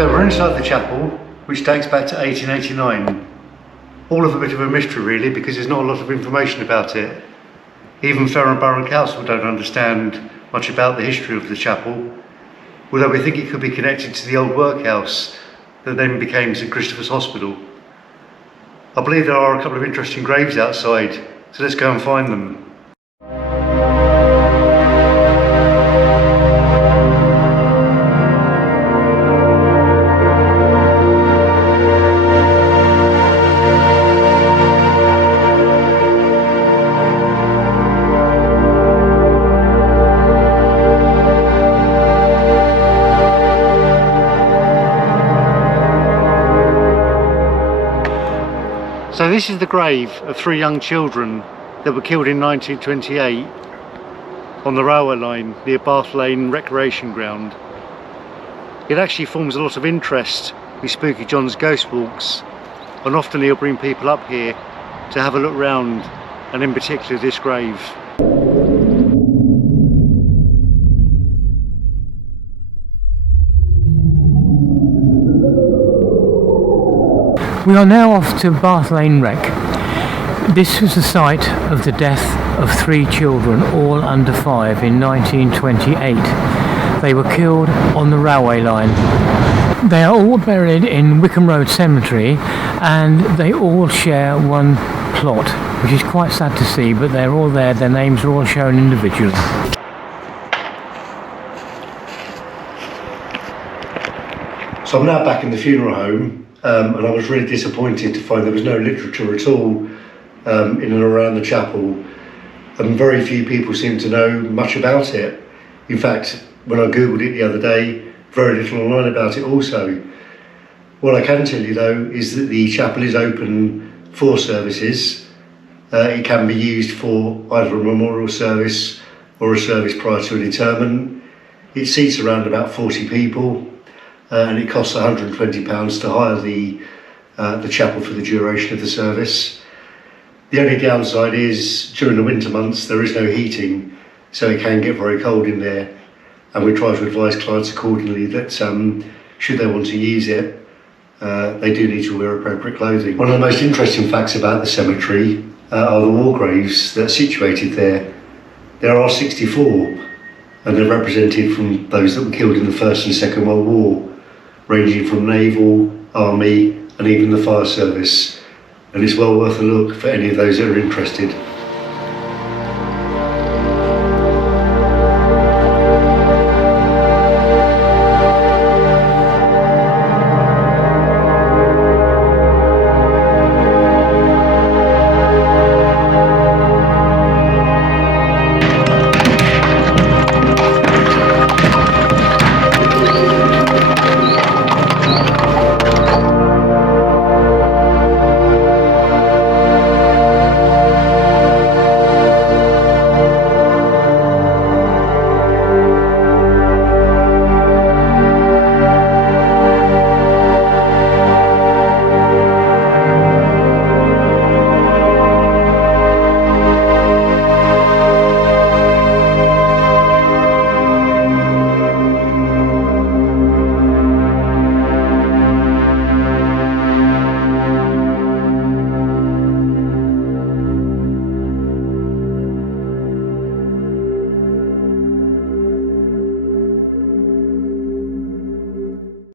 So we're inside the chapel, which dates back to 1889. All of a bit of a mystery really, because there's not a lot of information about it. Even Fareham Borough Council don't understand much about the history of the chapel, although we think it could be connected to the old workhouse that then became St Christopher's Hospital. I believe there are a couple of interesting graves outside, so let's go and find them. So this is the grave of 3 young children that were killed in 1928 on the railway line near Bath Lane Recreation Ground. It actually forms a lot of interest with Spooky John's ghost walks, and often he'll bring people up here to have a look round, and in particular this grave. We are now off to Bath Lane Rec. This was the site of the death of 3 children, all under 5, in 1928. They were killed on the railway line. They are all buried in Wickham Road Cemetery, and they all share one plot, which is quite sad to see, but they're all there, their names are all shown individually. So I'm now back in the funeral home. And I was really disappointed to find there was no literature at all in and around the chapel, and very few people seem to know much about it. In fact, when I googled it the other day, very little online about it also. What I can tell you though is that the chapel is open for services. It can be used for either a memorial service or a service prior to an interment. It seats around about 40 people. And it costs £120 to hire the chapel for the duration of the service. The only downside is during the winter months there is no heating, so it can get very cold in there, and we try to advise clients accordingly that should they want to use it, they do need to wear appropriate clothing. One of the most interesting facts about the cemetery are the war graves that are situated there. There are 64, and they're represented from those that were killed in the First and Second World War, ranging from naval, army, and even the fire service. And it's well worth a look for any of those that are interested.